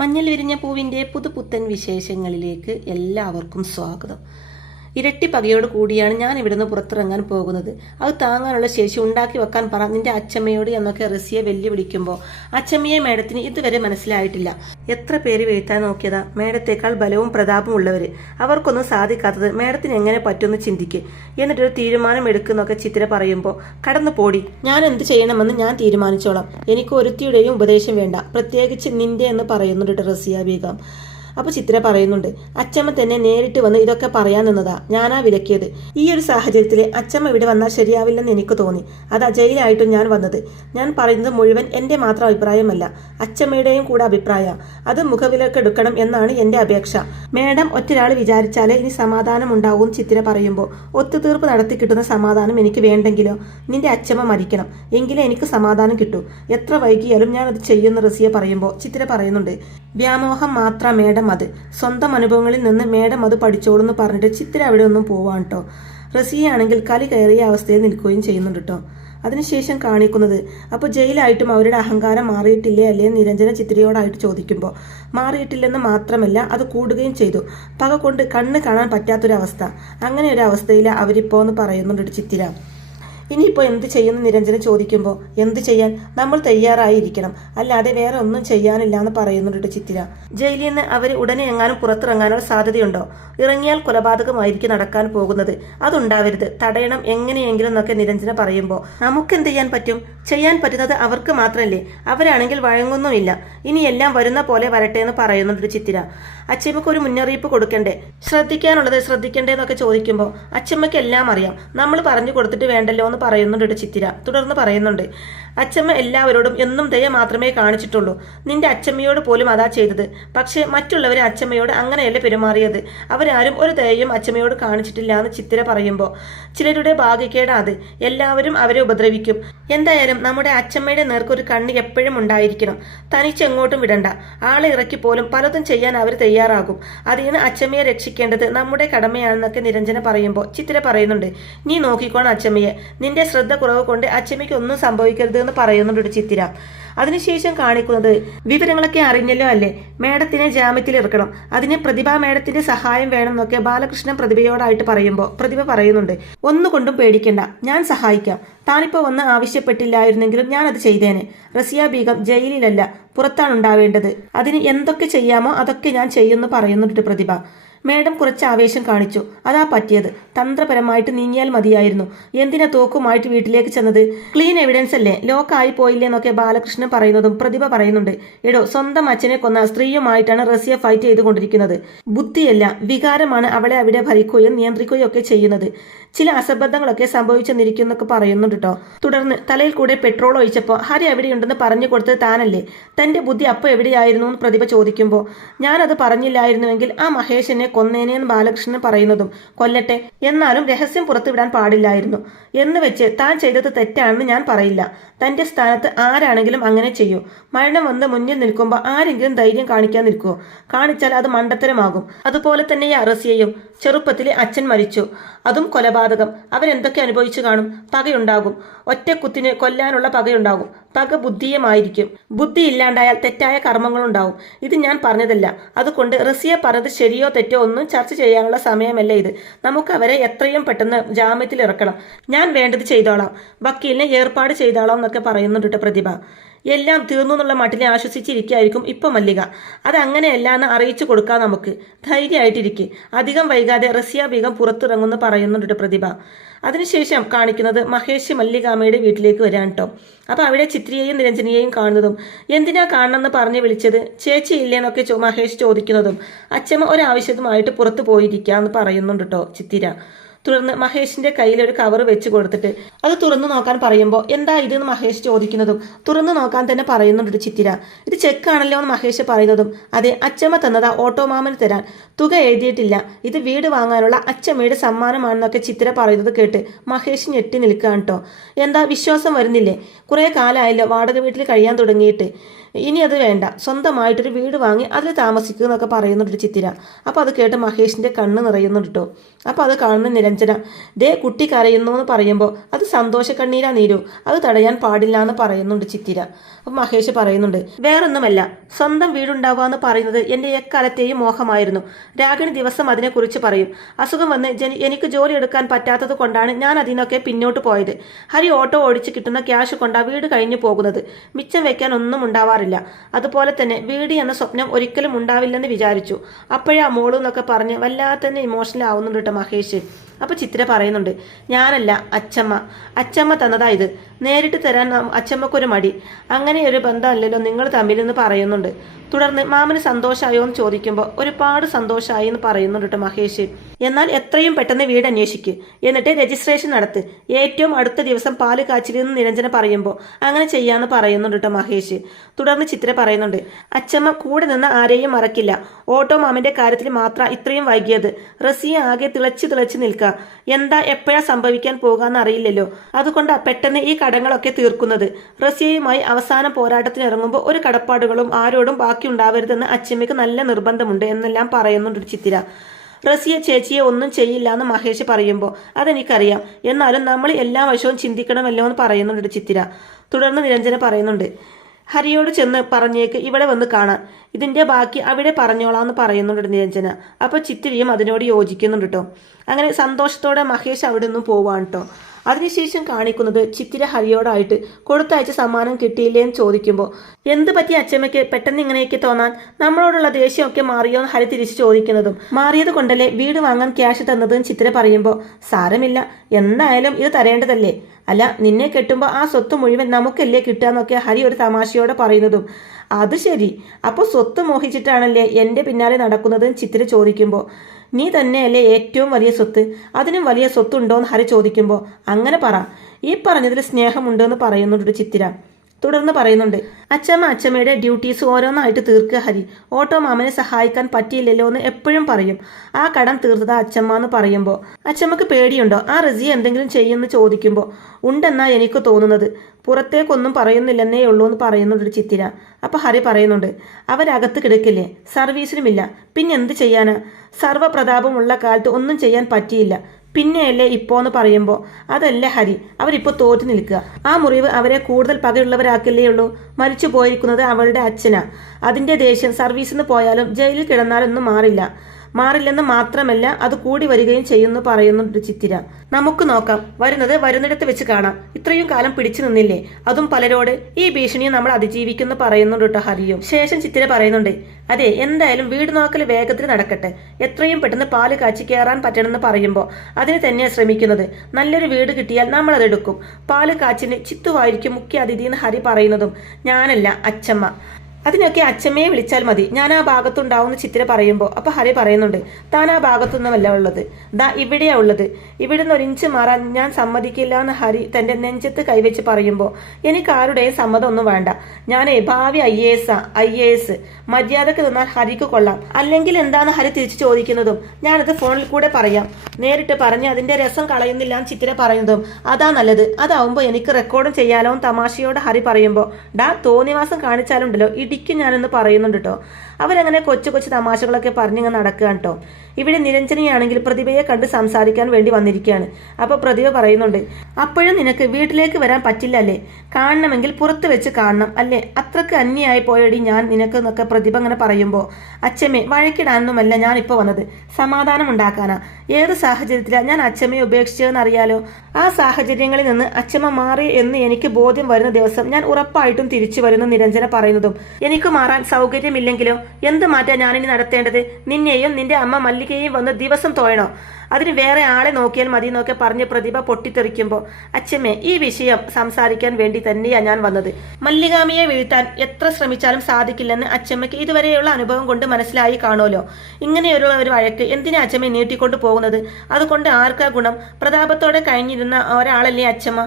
മഞ്ഞൾ വിരിഞ്ഞ പൂവിൻ്റെ പുതുപുത്തൻ വിശേഷങ്ങളിലേക്ക് എല്ലാവർക്കും സ്വാഗതം. ഇരട്ടി പകയോട് കൂടിയാണ് ഞാൻ ഇവിടുന്ന് പുറത്തിറങ്ങാൻ പോകുന്നത്. അത് താങ്ങാനുള്ള ശേഷി ഉണ്ടാക്കി വെക്കാൻ പറ നിന്റെ അച്ചമ്മയോട് എന്നൊക്കെ റസിയെ വെല്ലുവിളിക്കുമ്പോൾ അച്ചമ്മയെ മേഡത്തിന് ഇതുവരെ മനസ്സിലായിട്ടില്ല. എത്ര പേര് വീഴ്ത്താൻ നോക്കിയതാ, മേഡത്തേക്കാൾ ബലവും പ്രതാപവും ഉള്ളവർ. അവർക്കൊന്നും സാധിക്കാത്തത് മേഡത്തിന് എങ്ങനെ പറ്റുമെന്ന് ചിന്തിക്ക്. എന്നിട്ടൊരു തീരുമാനം എടുക്കുന്നൊക്കെ ചിത്ര പറയുമ്പോൾ കടന്നു പോടി, ഞാൻ എന്ത് ചെയ്യണമെന്ന് ഞാൻ തീരുമാനിച്ചോളാം. എനിക്ക് ഒരുത്തിയുടെയും ഉപദേശം വേണ്ട, പ്രത്യേകിച്ച് നിന്റെ എന്ന് പറയുന്നുണ്ട് റസിയ ബീഗം. അപ്പോൾ ചിത്ര പറയുന്നുണ്ട്, അച്ചമ്മ തന്നെ നേരിട്ട് വന്ന് ഇതൊക്കെ പറയാൻ നിന്നതാ, ഞാനാ വിലക്കിയത്. ഈ ഒരു സാഹചര്യത്തിൽ അച്ചമ്മ ഇവിടെ വന്നാൽ ശരിയാവില്ലെന്ന് എനിക്ക് തോന്നി. അത് അജയിലായിട്ടും ഞാൻ വന്നത്. ഞാൻ പറയുന്നത് മുഴുവൻ എൻ്റെ മാത്രം അഭിപ്രായമല്ല, അച്ചമ്മയുടെയും കൂടെ അഭിപ്രായം. അത് മുഖവിലക്കെടുക്കണം എന്നാണ് എൻ്റെ അപേക്ഷ. മേഡം ഒറ്റരാൾ വിചാരിച്ചാലേ ഇനി സമാധാനം ഉണ്ടാവും. ചിത്ര പറയുമ്പോൾ ഒത്തുതീർപ്പ് നടത്തി കിട്ടുന്ന സമാധാനം എനിക്ക് വേണ്ടെങ്കിലോ? നിന്റെ അച്ചമ്മ മരിക്കണം, എങ്കിലേ എനിക്ക് സമാധാനം കിട്ടൂ. എത്ര വൈകിയാലും ഞാൻ അത് ചെയ്യുന്ന റസിയ പറയുമ്പോൾ ചിത്ര പറയുന്നുണ്ട്, വ്യാമോഹം മാത്രം മേഡം, അത് സ്വന്തം അനുഭവങ്ങളിൽ നിന്ന് മേഡം അത് പഠിച്ചോളൂന്ന് പറഞ്ഞിട്ട് ചിത്ര അവിടെ ഒന്നും പോവാൻ കേട്ടോ. റസിയാണെങ്കിൽ കലി കയറിയ അവസ്ഥയിൽ നിൽക്കുകയും ചെയ്യുന്നുണ്ട് കേട്ടോ. അതിനുശേഷം കാണിക്കുന്നത്, അപ്പോൾ ജയിലായിട്ടും അവരുടെ അഹങ്കാരം മാറിയിട്ടില്ലേ അല്ലേ നിരഞ്ജന ചിത്രയോടായിട്ട് ചോദിക്കുമ്പോൾ മാറിയിട്ടില്ലെന്ന് മാത്രമല്ല അത് കൂടുകയും ചെയ്തു. പക കൊണ്ട് കണ്ണ് കാണാൻ പറ്റാത്തൊരവസ്ഥ. അങ്ങനെ ഒരു അവസ്ഥയിൽ അവരിപ്പോ എന്ന് പറയുന്നുണ്ട് ചിത്ര. ഇനിയിപ്പോൾ എന്ത് ചെയ്യുന്നു നിരഞ്ജന ചോദിക്കുമ്പോൾ എന്ത് ചെയ്യാൻ, നമ്മൾ തയ്യാറായിരിക്കണം, അല്ലാതെ വേറെ ഒന്നും ചെയ്യാനില്ല എന്ന് പറയുന്നുണ്ട് ചിത്തിര. ജയിലിൽ നിന്ന് അവർ ഉടനെ എങ്ങാനും പുറത്തിറങ്ങാനുള്ള സാധ്യതയുണ്ടോ? ഇറങ്ങിയാൽ കൊലപാതകമായിരിക്കും നടക്കാൻ പോകുന്നത്, അതുണ്ടാവരുത്, തടയണം എങ്ങനെയെങ്കിലും എന്നൊക്കെ നിരഞ്ജന പറയുമ്പോൾ നമുക്ക് എന്ത് ചെയ്യാൻ പറ്റും? ചെയ്യാൻ പറ്റുന്നത് അവർക്ക് മാത്രമല്ലേ, അവരാണെങ്കിൽ വഴങ്ങുന്നുമില്ല. ഇനി എല്ലാം വരുന്ന പോലെ വരട്ടെ എന്ന് പറയുന്നുണ്ട് ചിത്തിര. അച്ചമ്മക്ക് ഒരു മുന്നറിയിപ്പ് കൊടുക്കണ്ടേ, ശ്രദ്ധിക്കാനുള്ളത് ശ്രദ്ധിക്കണ്ടേ എന്നൊക്കെ ചോദിക്കുമ്പോൾ അച്ചമ്മയ്ക്ക് എല്ലാം അറിയാം, നമ്മൾ പറഞ്ഞു കൊടുത്തിട്ട് വേണ്ടല്ലോ എന്ന് പറയുന്നുണ്ട് ചിത്തിര. തുടർന്ന് പറയുന്നുണ്ട്, അച്ചമ്മ എല്ലാവരോടും എന്നും ദയ മാത്രമേ കാണിച്ചിട്ടുള്ളൂ. നിന്റെ അച്ചമ്മയോട് പോലും അതാ ചെയ്തത്. പക്ഷേ മറ്റുള്ളവരെ അച്ചമ്മയോട് അങ്ങനെയല്ല പെരുമാറിയത്. അവരാരും ഒരു ദയയും അച്ചമ്മയോട് കാണിച്ചിട്ടില്ല എന്ന് ചിത്തിര പറയുമ്പോൾ ചിലരുടെ ഭാഗ്യക്കേടാ അത്, എല്ലാവരും അവരെ ഉപദ്രവിക്കും. എന്തായാലും നമ്മുടെ അച്ചമ്മയുടെ നേർക്കൊരു കണ്ണ് എപ്പോഴും ഉണ്ടായിരിക്കണം. തനിച്ചെങ്ങോട്ടും വിടണ്ട, ആളെ ഇറക്കി പോലും പലതും ചെയ്യാൻ അവർ തയ്യാറാകും. അതിന് അച്ചമ്മയെ രക്ഷിക്കേണ്ടത് നമ്മുടെ കടമയാണെന്നൊക്കെ നിരഞ്ജന പറയുമ്പോൾ ചിത്തിര പറയുന്നുണ്ട്, നീ നോക്കിക്കോണം അച്ചമ്മയെ, നിന്റെ ശ്രദ്ധ കുറവ് കൊണ്ട് അച്ചമ്മയ്ക്ക് ഒന്നും സംഭവിക്കരുത് എന്ന് പറയുന്നുണ്ട് ചിത്തിര. അതിനുശേഷം കാണിക്കുന്നത്, വിവരങ്ങളൊക്കെ അറിഞ്ഞല്ലോ അല്ലേ, മേഡത്തിനെ ജാമ്യത്തിൽ ഇറക്കണം, അതിന് പ്രതിഭ മേഡത്തിന്റെ സഹായം വേണം എന്നൊക്കെ ബാലകൃഷ്ണൻ പ്രതിഭയോടായിട്ട് പറയുമ്പോൾ പ്രതിഭ പറയുന്നുണ്ട്, ഒന്നുകൊണ്ടും പേടിക്കണ്ട, ഞാൻ സഹായിക്കാം. താനിപ്പോൾ വന്ന് ആവശ്യപ്പെട്ടില്ലായിരുന്നെങ്കിലും ഞാൻ അത് ചെയ്തേനെ. റസിയ ബീഗം ജയിലിലല്ല, പുറത്താണ് ഉണ്ടാവേണ്ടത്. അതിന് എന്തൊക്കെ ചെയ്യാമോ അതൊക്കെ ഞാൻ ചെയ്യുമെന്ന് പറയുന്നുണ്ട് പ്രതിഭ. മേഡം കുറച്ച് ആവേശം കാണിച്ചു, അതാ പറ്റിയത്. തന്ത്രപരമായിട്ട് നീങ്ങിയാൽ മതിയായിരുന്നു. എന്തിനാ തോക്കുമായിട്ട് വീട്ടിലേക്ക് ചെന്നത്? ക്ലീൻ എവിഡൻസ് അല്ലേ, ലോക്കായി പോയില്ലേ എന്നൊക്കെ ബാലകൃഷ്ണൻ പറയുന്നതും പ്രതിഭ പറയുന്നുണ്ട്, എടോ സ്വന്തം അച്ഛനെ കൊന്ന സ്ത്രീയുമായിട്ടാണ് റസിയ ഫൈറ്റ് ചെയ്തുകൊണ്ടിരിക്കുന്നത്. ബുദ്ധിയല്ല വികാരമാണ് അവളെ അവിടെ ഭരിക്കുകയും നിയന്ത്രിക്കുകയും ഒക്കെ ചെയ്യുന്നത്. ചില അസംബന്ധങ്ങളൊക്കെ സംഭവിച്ചെന്നിരിക്കുന്നൊക്കെ പറയുന്നുണ്ട് കേട്ടോ. തുടർന്ന് തലയിൽ കൂടെ പെട്രോൾ ഒഴിച്ചപ്പോൾ ഹരി എവിടെയുണ്ടെന്ന് പറഞ്ഞു കൊടുത്തത് താനല്ലേ, തന്റെ ബുദ്ധി അപ്പോൾ എവിടെയായിരുന്നു എന്ന് പ്രതിഭ ചോദിക്കുമ്പോൾ ഞാനത് പറഞ്ഞില്ലായിരുന്നുവെങ്കിൽ ആ മഹേഷിനെ കൊന്നേനെന്ന് ബാലകൃഷ്ണൻ പറയുന്നതും കൊല്ലട്ടെ, എന്നാലും രഹസ്യം പുറത്തുവിടാൻ പാടില്ലായിരുന്നു എന്ന് വെച്ച് താൻ ചെയ്തത് തെറ്റാണെന്ന് ഞാൻ പറയില്ല. തന്റെ സ്ഥാനത്ത് ആരാണെങ്കിലും അങ്ങനെ ചെയ്യൂ. മരണം വന്ന് മുന്നിൽ നിൽക്കുമ്പോൾ ആരെങ്കിലും ധൈര്യം കാണിക്കാൻ നിൽക്കുമോ? കാണിച്ചാൽ അത് മണ്ടത്തരമാകും. അതുപോലെ തന്നെ ഈ റസിയയും ചെറുപ്പത്തിൽ അച്ഛൻ മരിച്ചു, അതും കൊലപാതകം. അവരെന്തൊക്കെ അനുഭവിച്ചു കാണും? പകയുണ്ടാകും, ഒറ്റക്കുത്തിന് കൊല്ലാനുള്ള പകയുണ്ടാകും. പക ബുദ്ധിയുമായിരിക്കും. ബുദ്ധി ഇല്ലാണ്ടായാൽ തെറ്റായ കർമ്മങ്ങളുണ്ടാവും. ഇത് ഞാൻ പറഞ്ഞതല്ല. അതുകൊണ്ട് റസിയ പറഞ്ഞത് ശരിയോ തെറ്റോ ഒന്നും ചർച്ച ചെയ്യാനുള്ള സമയമല്ല ഇത്. നമുക്ക് അവരെ എത്രയും പെട്ടെന്ന് ജാമ്യത്തിൽ ഇറക്കണം. ഞാൻ വേണ്ടത് ചെയ്തോളാം, വക്കീലിനെ ഏർപ്പാട് ചെയ്തോളാം എന്നൊക്കെ പറയുന്നുണ്ട് പ്രതിഭ. എല്ലാം തീർന്നു എന്നുള്ള മട്ടിനെ ആശ്വസിച്ചിരിക്കുകയായിരിക്കും ഇപ്പൊ മല്ലിക. അത് അങ്ങനെയല്ല എന്ന് അറിയിച്ചു കൊടുക്കാം നമുക്ക്. ധൈര്യമായിട്ടിരിക്കെ, അധികം വൈകാതെ റസിയ ബീഗം പുറത്തിറങ്ങുമെന്ന് പറയുന്നുണ്ട് പ്രതിഭ. അതിനുശേഷം കാണിക്കുന്നത് മഹേഷ് മല്ലികാമ്മയുടെ വീട്ടിലേക്ക് വരാൻ കേട്ടോ. അപ്പോൾ അവിടെ ചിത്രയെയും നിരഞ്ജനയെയും കാണുന്നതും എന്തിനാ കാണണമെന്ന് പറഞ്ഞ് വിളിച്ചത്, ചേച്ചി ഇല്ലേന്നൊക്കെ മഹേഷ് ചോദിക്കുന്നതും അച്ഛമ്മ ഒരാവശ്യത്തുമായിട്ട് പുറത്തു പോയിരിക്കാന്ന് പറയുന്നുണ്ട് കേട്ടോ ചിത്തിര. തുടർന്ന് മഹേഷിന്റെ കയ്യിൽ ഒരു കവർ വെച്ച് കൊടുത്തിട്ട് അത് തുറന്നു നോക്കാൻ പറയുമ്പോൾ എന്താ ഇതെന്ന് മഹേഷ് ചോദിക്കുന്നതും തുറന്നു നോക്കാൻ തന്നെ പറയുന്നുണ്ട് ചിത്തിര. ഇത് ചെക്കാണല്ലോ എന്ന് മഹേഷ് പറയുന്നതും അതെ, അച്ചമ്മ തന്നതാ ഓട്ടോമാമന് തരാൻ, തുക എഴുതിയിട്ടില്ല, ഇത് വീട് വാങ്ങാനുള്ള അച്ചമ്മയുടെ സമ്മാനമാണെന്നൊക്കെ ചിത്തിര പറയുന്നത് കേട്ട് മഹേഷ് ഞെട്ടി നിൽക്കുകയാണ് കേട്ടോ. എന്താ വിശ്വാസം വരുന്നില്ലേ? കുറേ കാലമായല്ലോ വാടക വീട്ടിൽ കഴിയാൻ തുടങ്ങിയിട്ട്. ഇനി അത് വേണ്ട, സ്വന്തമായിട്ടൊരു വീട് വാങ്ങി അതിൽ താമസിക്കുക എന്നൊക്കെ പറയുന്നുണ്ട് ചിത്തിര. അപ്പോൾ അത് കേട്ട് മഹേഷിൻ്റെ കണ്ണ് നിറയുന്നുണ്ട് കേട്ടോ. അപ്പോൾ അത് കാണുന്ന നിരഞ്ജന, ദേ കുട്ടി കരയുന്നു എന്ന് പറയുമ്പോൾ അത് സന്തോഷ കണ്ണീരാ നീരു, അത് തടയാൻ പാടില്ല എന്ന് പറയുന്നുണ്ട് ചിത്തിര. അപ്പം മഹേഷ് പറയുന്നുണ്ട്, വേറൊന്നുമല്ല, സ്വന്തം വീടുണ്ടാവുക എന്ന് പറയുന്നത് എൻ്റെ എക്കാലത്തെയും മോഹമായിരുന്നു. രാഗിണി ദിവസം അതിനെക്കുറിച്ച് പറയും. അസുഖം വന്ന് എനിക്ക് ജോലി എടുക്കാൻ പറ്റാത്തത് കൊണ്ടാണ് ഞാൻ അതിനൊക്കെ പിന്നോട്ട് പോയത്. ഹരി ഓട്ടോ ഓടിച്ച് കിട്ടുന്ന ക്യാഷ് കൊണ്ടാണ് വീട് കഴിഞ്ഞു പോകുന്നത്. മിച്ചം വെക്കാൻ ഒന്നും ഉണ്ടാവാറില്ല. അതുപോലെ തന്നെ വീട് എന്ന സ്വപ്നം ഒരിക്കലും ഉണ്ടാവില്ലെന്ന് വിചാരിച്ചു. അപ്പോഴേ ആ മോള് എന്നൊക്കെ പറഞ്ഞ് വല്ലാതെ തന്നെ ഇമോഷണൽ ആവുന്നുണ്ട് കേട്ടോ മഹേഷ്. അപ്പോൾ ചിത്ര പറയുന്നുണ്ട്, ഞാനല്ല അച്ചമ്മ തന്നതാ ഇത്. നേരിട്ട് തരാൻ അച്ചമ്മക്കൊരു മടി. അങ്ങനെ ഒരു ബന്ധമല്ലല്ലോ നിങ്ങൾ തമ്മിലെന്ന് പറയുന്നുണ്ട്. തുടർന്ന് മാമന് സന്തോഷമായോ എന്ന് ചോദിക്കുമ്പോൾ ഒരുപാട് സന്തോഷമായി എന്ന് പറയുന്നുണ്ട് കേട്ടോ മഹേഷ്. എന്നാൽ എത്രയും പെട്ടെന്ന് വീട് അന്വേഷിക്കുക, എന്നിട്ട് രജിസ്ട്രേഷൻ നടത്ത്. ഏറ്റവും അടുത്ത ദിവസം പാല് കാച്ചിലെന്ന് നിരഞ്ജന പറയുമ്പോൾ അങ്ങനെ ചെയ്യാമെന്ന് പറയുന്നുണ്ട് കേട്ടോ മഹേഷ്. തുടർന്ന് ചിത്ര പറയുന്നുണ്ട്, അച്ചമ്മ കൂടെ നിന്ന് ആരെയും മറക്കില്ല. ഓട്ടോ മാമന്റെ കാര്യത്തിൽ മാത്രം ഇത്രയും വൈകിയത്. റസിയെ ആകെ തിളച്ച് നിൽക്കുക. എന്താ എപ്പോഴാ സംഭവിക്കാൻ പോകാന്ന് അറിയില്ലല്ലോ. അതുകൊണ്ടാ പെട്ടെന്ന് ഈ കടങ്ങളൊക്കെ തീർക്കുന്നത്. റസിയയുമായി അവസാന പോരാട്ടത്തിന് ഇറങ്ങുമ്പോൾ ഒരു കടപ്പാടുകളും ആരോടും ബാക്കി ഉണ്ടാവരുതെന്ന് അച്ചമ്മയ്ക്ക് നല്ല നിർബന്ധമുണ്ട് എന്നെല്ലാം പറയുന്നുണ്ട് ചിത്തിര. റസിയ ചേച്ചിയെ ഒന്നും ചെയ്യില്ല എന്ന് മഹേഷ് പറയുമ്പോൾ അതെനിക്കറിയാം, എന്നാലും നമ്മൾ എല്ലാ വശവും ചിന്തിക്കണമല്ലോ എന്ന് പറയുന്നുണ്ട് ചിത്തിര. തുടർന്ന് നിരഞ്ജന പറയുന്നുണ്ട്, ഹരിയോട് ചെന്ന് പറഞ്ഞേക്ക് ഇവിടെ വന്ന് കാണാൻ, ഇതിൻ്റെ ബാക്കി അവിടെ പറഞ്ഞോളാന്ന് പറയുന്നുണ്ട് നിരഞ്ജന. അപ്പോൾ ചിത്തിരിയും അതിനോട് യോജിക്കുന്നുണ്ട് കേട്ടോ. അങ്ങനെ സന്തോഷത്തോടെ മഹേഷ് അവിടെ നിന്നും പോവാണ് കേട്ടോ. അതിനുശേഷം കാണിക്കുന്നത് ചിത്തിര ഹരിയോടായിട്ട് കൊടുത്തയച്ച സമ്മാനം കിട്ടിയില്ലേ എന്ന് ചോദിക്കുമ്പോൾ എന്ത് പറ്റി അച്ചമ്മയ്ക്ക് പെട്ടെന്ന് ഇങ്ങനെയൊക്കെ തോന്നാൻ, നമ്മളോടുള്ള ദേഷ്യമൊക്കെ മാറിയോ എന്ന് ഹരി തിരിച്ച് ചോദിക്കുന്നതും മാറിയത് കൊണ്ടല്ലേ വീട് വാങ്ങാൻ ക്യാഷ് തന്നതെന്ന് ചിത്തിര പറയുമ്പോൾ സാരമില്ല, എന്തായാലും ഇത് തരേണ്ടതല്ലേ. അല്ല, നിന്നെ കെട്ടുമ്പോൾ ആ സ്വത്ത് മുഴുവൻ നമുക്കല്ലേ കിട്ടുകയെന്നൊക്കെ ഹരി ഒരു തമാശയോടെ പറയുന്നതും അത് ശരി, അപ്പോൾ സ്വത്ത് മോഹിച്ചിട്ടാണല്ലേ എൻ്റെ പിന്നാലെ നടക്കുന്നതെന്ന് ചിത്തിര ചോദിക്കുമ്പോൾ നീ തന്നെയല്ലേ ഏറ്റവും വലിയ സ്വത്ത്, അതിനും വലിയ സ്വത്തുണ്ടോയെന്ന് ഹരി ചോദിക്കുമ്പോൾ അങ്ങനെ പറ, ഈ പറഞ്ഞതിൽ സ്നേഹമുണ്ടെന്ന് പറയുന്നുണ്ട് ചിത്തിര. തുടർന്ന് പറയുന്നുണ്ട്, അച്ചമ്മയുടെ ഡ്യൂട്ടീസ് ഓരോന്നായിട്ട് തീർക്കുക ഹരി. ഓട്ടോ മാമനെ സഹായിക്കാൻ പറ്റിയില്ലല്ലോ എന്ന് എപ്പോഴും പറയും. ആ കടം തീർത്തതാ അച്ചമ്മ എന്ന് പറയുമ്പോൾ അച്ചമ്മക്ക് പേടിയുണ്ടോ ആ റസിയ എന്തെങ്കിലും ചെയ്യുമെന്ന് ചോദിക്കുമ്പോൾ ഉണ്ടെന്നാ എനിക്ക് തോന്നുന്നത്, പുറത്തേക്കൊന്നും പറയുന്നില്ലെന്നേ ഉള്ളൂ എന്ന് പറയുന്നുണ്ട് ചിത്തിര. അപ്പോൾ ഹരി പറയുന്നുണ്ട്, അവരകത്ത് കിടക്കില്ലേ, സർവീസിനുമില്ല, പിന്നെ എന്ത് ചെയ്യാനാ, സർവ്വപ്രതാപമുള്ള കാലത്ത് ഒന്നും ചെയ്യാൻ പറ്റിയില്ല, പിന്നെയല്ലേ ഇപ്പോൾ എന്ന് പറയുമ്പോൾ അതല്ലേ ഹരി, അവരിപ്പോൾ തോറ്റു നിൽക്കുക. ആ മുറിവ് അവരെ കൂടുതൽ പകയുള്ളവരാക്കില്ലേ ഉള്ളൂ. മരിച്ചു പോയിരിക്കുന്നത് അവളുടെ അച്ഛനാ. അതിൻ്റെ ദേഷ്യം സർവീസിന് പോയാലും ജയിലിൽ കിടന്നാലൊന്നും മാറില്ലെന്ന് മാത്രമല്ല അത് കൂടി വരികയും ചെയ്യുന്നു പറയുന്നുണ്ട് ചിത്തിര. നമുക്ക് നോക്കാം, വരുന്നിടത്ത് വെച്ച് കാണാം. ഇത്രയും കാലം പിടിച്ചു നിന്നില്ലേ, അതും പലരോട്. ഈ ഭീഷണിയെ നമ്മൾ അതിജീവിക്കുന്നു പറയുന്നുണ്ട് കേട്ടോ ഹരിയും. ശേഷം ചിത്തിര പറയുന്നുണ്ട്, അതെ എന്തായാലും വീട് നോക്കൽ വേഗത്തിൽ നടക്കട്ടെ, എത്രയും പെട്ടെന്ന് പാല് കാച്ചി കയറാൻ പറ്റണമെന്ന് പറയുമ്പോൾ അതിന് തന്നെയാണ് ശ്രമിക്കുന്നത്. നല്ലൊരു വീട് കിട്ടിയാൽ നമ്മൾ അതെടുക്കും. പാല് കാച്ചിന് ചിത്തുവായിരിക്കും മുഖ്യ അതിഥി എന്ന് ഹരി പറയുന്നതും ഞാനല്ല അച്ചമ്മ, അതിനൊക്കെ അച്ചമ്മയെ വിളിച്ചാൽ മതി, ഞാൻ ആ ഭാഗത്തുണ്ടാവുമെന്ന് ചിത്തിര പറയുമ്പോൾ അപ്പോൾ ഹരി പറയുന്നുണ്ട്, താൻ ആ ഭാഗത്തൊന്നുമല്ല ഉള്ളത്, ദാ ഇവിടെയാ ഉള്ളത്, ഇവിടുന്ന് ഒരു ഇഞ്ച് മാറാൻ ഞാൻ സമ്മതിക്കില്ല എന്ന് ഹരി തൻ്റെ നെഞ്ചത്ത് കൈവച്ച് പറയുമ്പോൾ എനിക്ക് ആരുടെയും സമ്മതമൊന്നും വേണ്ട. ഞാനേ ഭാവി IAS മര്യാദക്ക് നിന്നാൽ ഹരിക്ക് കൊള്ളാം, അല്ലെങ്കിൽ എന്താന്ന് ഹരി തിരിച്ചു ചോദിക്കുന്നതും ഞാനത് ഫോണിൽ കൂടെ പറയാം, നേരിട്ട് പറഞ്ഞ് അതിൻ്റെ രസം കളയുന്നില്ല എന്ന് ചിത്തിര പറയുന്നതും അതാ നല്ലത്, അതാവുമ്പോൾ എനിക്ക് റെക്കോർഡും ചെയ്യാലോ തമാശയോട് ഹരി പറയുമ്പോൾ തോന്നിവാസം കാണിച്ചാലുണ്ടല്ലോ ഇടിക്കും ഞാനെന്ന് പറയുന്നുണ്ട് കേട്ടോ. അവരങ്ങനെ കൊച്ചു തമാശകളൊക്കെ പറഞ്ഞിങ്ങനെ നടക്കുകയാണ് കേട്ടോ. ഇവിടെ നിരഞ്ജനയാണെങ്കിൽ പ്രതിഭയെ കണ്ട് സംസാരിക്കാൻ വേണ്ടി വന്നിരിക്കുകയാണ്. അപ്പോൾ പ്രതിഭ പറയുന്നുണ്ട്, അപ്പോഴും നിനക്ക് വീട്ടിലേക്ക് വരാൻ പറ്റില്ല അല്ലേ, കാണണമെങ്കിൽ പുറത്ത് വെച്ച് കാണണം അല്ലേ, അത്രക്ക് അന്യായി പോയടി ഞാൻ നിനക്ക് എന്നൊക്കെ പ്രതിഭ അങ്ങനെ പറയുമ്പോൾ അച്ചമ്മയെ വഴക്കിടാനൊന്നുമല്ല ഞാനിപ്പോൾ വന്നത്, സമാധാനം ഉണ്ടാക്കാനാ. ഏത് സാഹചര്യത്തിലാണ് ഞാൻ അച്ചമ്മയെ ഉപേക്ഷിച്ചതെന്ന് അറിയാലോ. ആ സാഹചര്യങ്ങളിൽ നിന്ന് അച്ചമ്മ മാറി എന്ന് എനിക്ക് ബോധ്യം വരുന്ന ദിവസം ഞാൻ ഉറപ്പായിട്ടും തിരിച്ചു വരുന്ന നിരഞ്ജന പറയുന്നതും എനിക്ക് മാറാൻ സൗകര്യമില്ലെങ്കിലോ എന്ത് മാറ്റാൻ ഞാനിനി നടത്തേണ്ടത്, നിന്നെയും നിന്റെ അമ്മ മല്ലികയെയും വന്ന് ദിവസം തോയണോ, അതിന് വേറെ ആളെ നോക്കിയാൽ മതി എന്നൊക്കെ പറഞ്ഞ് പ്രതിഭ പൊട്ടിത്തെറിക്കുമ്പോൾ അച്ഛമ്മേ ഈ വിഷയം സംസാരിക്കാൻ വേണ്ടി തന്നെയാണ് ഞാൻ വന്നത്. മല്ലികാമിയെ വീഴ്ത്താൻ എത്ര ശ്രമിച്ചാലും സാധിക്കില്ലെന്ന് അച്ഛമ്മയ്ക്ക് ഇതുവരെയുള്ള അനുഭവം കൊണ്ട് മനസ്സിലായി കാണുമല്ലോ. ഇങ്ങനെയുള്ള ഒരു വഴക്ക് എന്തിനാ അച്ഛമ്മ നീട്ടിക്കൊണ്ട് പോകുന്നത്, അതുകൊണ്ട് ആർക്കാ ഗുണം? പ്രതാപത്തോടെ കഴിഞ്ഞിരുന്ന ഒരാളല്ലേ അച്ഛമ്മ,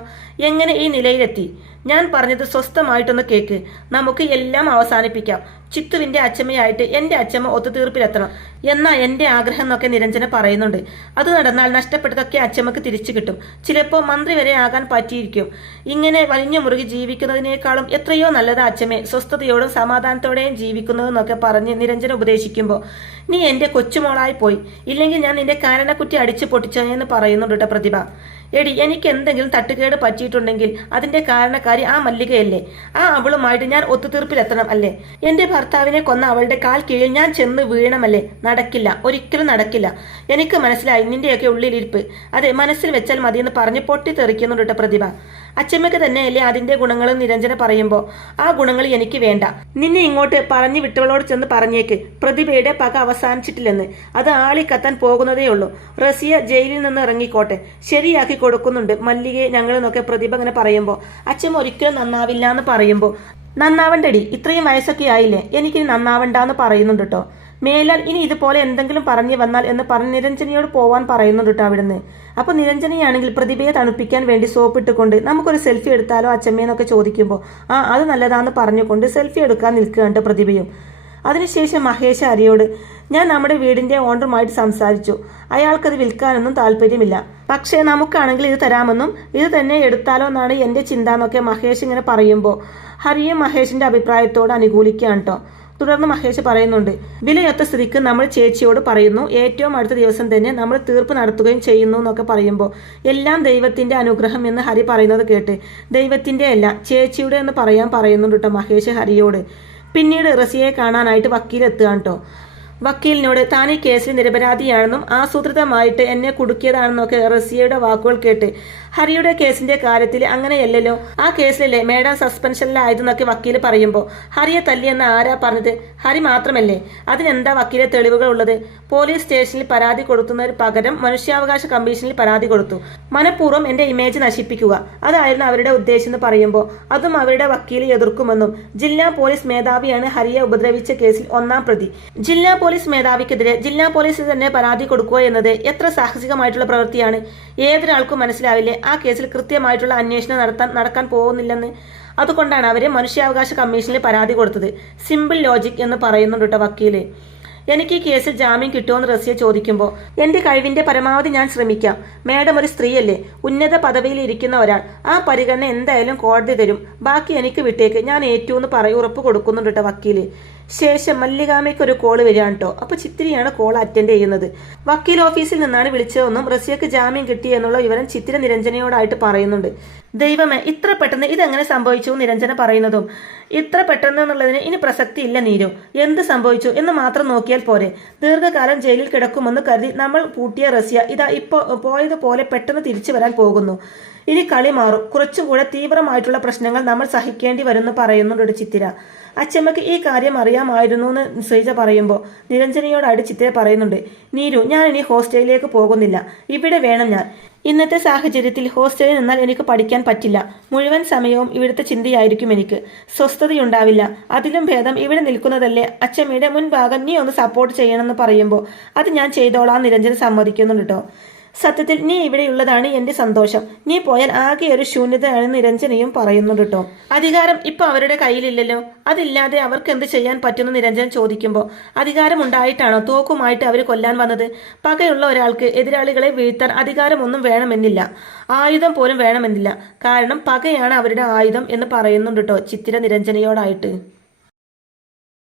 എങ്ങനെ ഈ നിലയിലെത്തി? ഞാൻ പറഞ്ഞത് സ്വസ്ഥമായിട്ടൊന്ന് കേക്ക്, നമുക്ക് എല്ലാം അവസാനിപ്പിക്കാം. ചിത്തുവിന്റെ അച്ഛമ്മയായിട്ട് എന്റെ അച്ഛമ്മ ഒത്തുതീർപ്പിലെത്തണം എന്നാ എന്റെ ആഗ്രഹം എന്നൊക്കെ നിരഞ്ജന പറയുന്നുണ്ട്. അത് നടന്നാൽ നഷ്ടപ്പെട്ടതൊക്കെ അച്ഛമ്മക്ക് തിരിച്ചു കിട്ടും. ചിലപ്പോൾ മന്ത്രി വരെ ആകാൻ പറ്റിയിരിക്കും. ഇങ്ങനെ വലിഞ്ഞു മുറുകി ജീവിക്കുന്നതിനേക്കാളും എത്രയോ നല്ലത് അച്ഛമ്മേ സ്വസ്ഥതയോടും സമാധാനത്തോടെയും ജീവിക്കുന്നതെന്നൊക്കെ പറഞ്ഞ് നിരഞ്ജന ഉപദേശിക്കുമ്പോൾ നീ എന്റെ കൊച്ചുമോളായി പോയി, ഇല്ലെങ്കിൽ ഞാൻ നിന്റെ കാരണക്കുറ്റി അടിച്ചു പൊട്ടിച്ചെന്ന് പറയുന്നുണ്ട് കേട്ടോ പ്രതിഭ. എടി, എനിക്ക് എന്തെങ്കിലും തട്ടുകേട് പറ്റിയിട്ടുണ്ടെങ്കിൽ അതിന്റെ കാരണക്കാരി ആ മല്ലികയല്ലേ? ആ അവളുമായിട്ട് ഞാൻ ഒത്തുതീർപ്പിലെത്തണം അല്ലേ? എന്റെ ഭർത്താവിനെ കൊന്ന അവളുടെ കാൽ കീഴിൽ ഞാൻ ചെന്ന് വീണമല്ലേ? നടക്കില്ല, ഒരിക്കലും നടക്കില്ല. എനിക്ക് മനസ്സിലായി നിന്റെയൊക്കെ ഉള്ളിലിരിപ്പ്. അതെ, മനസ്സിൽ വെച്ചാൽ മതിയെന്ന് പറഞ്ഞ് പൊട്ടിത്തെറിക്കുന്നുണ്ട് കേട്ടോ പ്രതിഭ. അച്ഛമ്മയ്ക്ക് തന്നെയല്ലേ അതിന്റെ ഗുണങ്ങളും നിരഞ്ജന പറയുമ്പോൾ ആ ഗുണങ്ങൾ എനിക്ക് വേണ്ട. നിന്നെ ഇങ്ങോട്ട് പറഞ്ഞു വിട്ടവളോട് ചെന്ന് പറഞ്ഞേക്ക് പ്രതിഭയുടെ പക അവസാനിച്ചിട്ടില്ലെന്ന്. അത് ആളിക്കത്താൻ പോകുന്നതേ ഉള്ളൂ. റസിയ ജയിലിൽ നിന്ന് ഇറങ്ങിക്കോട്ടെ, ശരിയാക്കി കൊടുക്കുന്നുണ്ട് മല്ലികയെ ഞങ്ങളെന്നൊക്കെ പ്രതിഭ അങ്ങനെ പറയുമ്പോൾ അച്ഛമ്മ ഒരിക്കലും നന്നാവില്ല എന്ന് പറയുമ്പോൾ നന്നാവണ്ടടി, ഇത്രയും വയസ്സൊക്കെ ആയില്ലേ, എനിക്കിനി നന്നാവണ്ടെന്ന് പറയുന്നുണ്ട് കേട്ടോ. മേലാൽ ഇനി ഇതുപോലെ എന്തെങ്കിലും പറഞ്ഞു വന്നാൽ എന്ന് പറഞ്ഞ് നിരഞ്ജനയോട് പോവാൻ പറയുന്നുണ്ട് കേട്ടോ അവിടുന്ന്. അപ്പൊ നിരഞ്ജനയാണെങ്കിൽ പ്രതിഭയെ തണുപ്പിക്കാൻ വേണ്ടി സോപ്പിട്ടുകൊണ്ട് നമുക്കൊരു സെൽഫി എടുത്താലോ അച്ഛമ്മയെന്നൊക്കെ ചോദിക്കുമ്പോൾ അത് നല്ലതാന്ന് പറഞ്ഞുകൊണ്ട് സെൽഫി എടുക്കാൻ നിൽക്കുകയാണ് പ്രതിഭയും. അതിനുശേഷം മഹേഷ് ഹരിയോട് ഞാൻ നമ്മുടെ വീടിന്റെ ഓണറുമായിട്ട് സംസാരിച്ചു, അയാൾക്കത് വിൽക്കാനൊന്നും താല്പര്യമില്ല, പക്ഷേ നമുക്കാണെങ്കിൽ ഇത് തരാമെന്നും ഇത് തന്നെ എടുത്താലോ എന്നാണ് എന്റെ ചിന്ത എന്നൊക്കെ മഹേഷ് ഇങ്ങനെ പറയുമ്പോൾ ഹരിയും മഹേഷിന്റെ അഭിപ്രായത്തോട് അനുകൂലിക്കുകയാണ് കേട്ടോ. തുടർന്ന് മഹേഷ് പറയുന്നുണ്ട്, വിലയൊത്ത സ്ഥിതിക്ക് നമ്മൾ ചേച്ചിയോട് പറയുന്നു, ഏറ്റവും അടുത്ത ദിവസം തന്നെ നമ്മൾ തീർപ്പ് നടത്തുകയും ചെയ്യുന്നു എന്നൊക്കെ പറയുമ്പോൾ എല്ലാം ദൈവത്തിന്റെ അനുഗ്രഹം എന്ന് ഹരി പറയുന്നത് കേട്ട് ദൈവത്തിന്റെ അല്ല ചേച്ചിയുടെ എന്ന് പറയുന്നുണ്ട് കേട്ടോ മഹേഷ് ഹരിയോട്. പിന്നീട് റസിയെ കാണാനായിട്ട് വക്കീലെത്തുകയാണ് കേട്ടോ. വക്കീലിനോട് താൻ ഈ കേസിൽ നിരപരാധിയാണെന്നും ആസൂത്രിതമായിട്ട് എന്നെ കുടുക്കിയതാണെന്നൊക്കെ റസിയയുടെ വാക്കുകൾ കേട്ട് ഹരിയുടെ കേസിന്റെ കാര്യത്തിൽ അങ്ങനെയല്ലല്ലോ, ആ കേസിലല്ലേ മേഡം സസ്പെൻഷനിലായതെന്നൊക്കെ വക്കീൽ പറയുമ്പോൾ ഹരിയെ തല്ലിയെന്ന് ആരാ പറഞ്ഞത്? ഹരി മാത്രമല്ലേ? അതിനെന്താ വക്കീലെ തെളിവുകൾ ഉള്ളത്? പോലീസ് സ്റ്റേഷനിൽ പരാതി കൊടുക്കുന്നതിന് പകരം മനുഷ്യാവകാശ കമ്മീഷനിൽ പരാതി കൊടുത്തു. മനഃപൂർവ്വം എന്റെ ഇമേജ് നശിപ്പിക്കുക, അതായിരുന്നു അവരുടെ ഉദ്ദേശം എന്ന് പറയുമ്പോൾ അതും അവരുടെ വക്കീൽ എതിർക്കുമെന്നും ജില്ലാ പോലീസ് മേധാവിയാണ് ഹരിയെ ഉപദ്രവിച്ച കേസിൽ ഒന്നാം പ്രതി. ജില്ലാ പോലീസ് മേധാവിക്കെതിരെ ജില്ലാ പോലീസിൽ തന്നെ പരാതി കൊടുക്കുക എന്നത് എത്ര സാഹസികമായിട്ടുള്ള പ്രവൃത്തിയാണ്? ഏതൊരാൾക്കും മനസ്സിലാവില്ലേ ആ കേസിൽ കൃത്യമായിട്ടുള്ള അന്വേഷണം നടക്കാൻ പോകുന്നില്ലെന്ന്? അതുകൊണ്ടാണ് അവര് മനുഷ്യാവകാശ കമ്മീഷനിൽ പരാതി കൊടുത്തത്. സിമ്പിൾ ലോജിക് എന്ന് പറയുന്നുണ്ട് കേട്ടോ വക്കീല്. എനിക്ക് ഈ കേസിൽ ജാമ്യം കിട്ടുമോന്ന് റസിയ ചോദിക്കുമ്പോൾ എന്റെ കഴിവിന്റെ പരമാവധി ഞാൻ ശ്രമിക്കാം. മേഡം ഒരു സ്ത്രീയല്ലേ, ഉന്നത പദവിയിൽ ഇരിക്കുന്ന ഒരാൾ, ആ പരിഗണന എന്തായാലും കോടതി തരും, ബാക്കി എനിക്ക് വിട്ടേക്ക്, ഞാൻ ഏറ്റൂന്ന് ഉറപ്പ് കൊടുക്കുന്നുണ്ട് കേട്ടോ വക്കീല്. ശേഷം മല്ലികാമയ്ക്ക് ഒരു കോള് വരികയാണ് കേട്ടോ. അപ്പൊ ചിത്തിരിയാണ് കോൾ അറ്റൻഡ് ചെയ്യുന്നത്. വക്കീൽ ഓഫീസിൽ നിന്നാണ് വിളിച്ചതെന്നും റസിയക്ക് ജാമ്യം കിട്ടിയെന്നുള്ള വിവരം ചിത്തിര നിരഞ്ജനയോടായിട്ട് പറയുന്നുണ്ട്. ദൈവമേ, ഇത്ര പെട്ടെന്ന് ഇതെങ്ങനെ സംഭവിച്ചു നിരഞ്ജന പറയുന്നതും ഇത്ര പെട്ടെന്ന് എന്നുള്ളതിന് ഇനി പ്രസക്തി ഇല്ല നീരു, എന്ത് സംഭവിച്ചു എന്ന് മാത്രം നോക്കിയാൽ പോരെ? ദീർഘകാലം ജയിലിൽ കിടക്കുമെന്ന് കരുതി നമ്മൾ പൂട്ടിയ റസിയ ഇതാ ഇപ്പോ പോയതുപോലെ പെട്ടെന്ന് തിരിച്ചു വരാൻ പോകുന്നു. ഇനി കളി മാറും, കുറച്ചുകൂടെ തീവ്രമായിട്ടുള്ള പ്രശ്നങ്ങൾ നമ്മൾ സഹിക്കേണ്ടി വരുമെന്ന് പറയുന്നുണ്ട് ചിത്തിര. അച്ഛമ്മക്ക് ഈ കാര്യം അറിയാമായിരുന്നു എന്ന് ശ്രീജ പറയുമ്പോൾ നിരഞ്ജനയോടായിട്ട് ചിത്തിര പറയുന്നുണ്ട്, നീരു ഞാൻ ഇനി ഹോസ്റ്റലിലേക്ക് പോകുന്നില്ല, ഇവിടെ വേണം ഞാൻ. ഇന്നത്തെ സാഹചര്യത്തിൽ ഹോസ്റ്റലിൽ നിന്നാൽ എനിക്ക് പഠിക്കാൻ പറ്റില്ല, മുഴുവൻ സമയവും ഇവിടുത്തെ ചിന്തയായിരിക്കും എനിക്ക്, സ്വസ്ഥതയുണ്ടാവില്ല. അതിലും ഭേദം ഇവിടെ നിൽക്കുന്നതല്ലേ. അച്ഛമ്മയുടെ മുൻഭാഗം നീ ഒന്ന് സപ്പോർട്ട് ചെയ്യണമെന്ന് പറയുമ്പോൾ അത് ഞാൻ ചെയ്തോളാം നിരഞ്ജന സമ്മതിക്കുന്നുണ്ട് കേട്ടോ. സത്യത്തിൽ നീ ഇവിടെയുള്ളതാണ് എന്റെ സന്തോഷം, നീ പോയാൽ ആകെ ഒരു ശൂന്യതയാണ് നിരഞ്ജനയും പറയുന്നുണ്ട് കേട്ടോ. അധികാരം ഇപ്പൊ അവരുടെ കയ്യിലില്ലല്ലോ, അതില്ലാതെ അവർക്ക് എന്ത് ചെയ്യാൻ പറ്റുമെന്ന് നിരഞ്ജൻ ചോദിക്കുമ്പോൾ അധികാരം ഉണ്ടായിട്ടാണോ തോക്കുമായിട്ട് അവർ കൊല്ലാൻ വന്നത്? പകയുള്ള ഒരാൾക്ക് എതിരാളികളെ വീഴ്ത്താൻ അധികാരമൊന്നും വേണമെന്നില്ല, ആയുധം പോലും വേണമെന്നില്ല, കാരണം പകയാണ് അവരുടെ ആയുധം എന്ന് പറയുന്നുണ്ട് കേട്ടോ ചിത്തിര നിരഞ്ജനയോടായിട്ട്.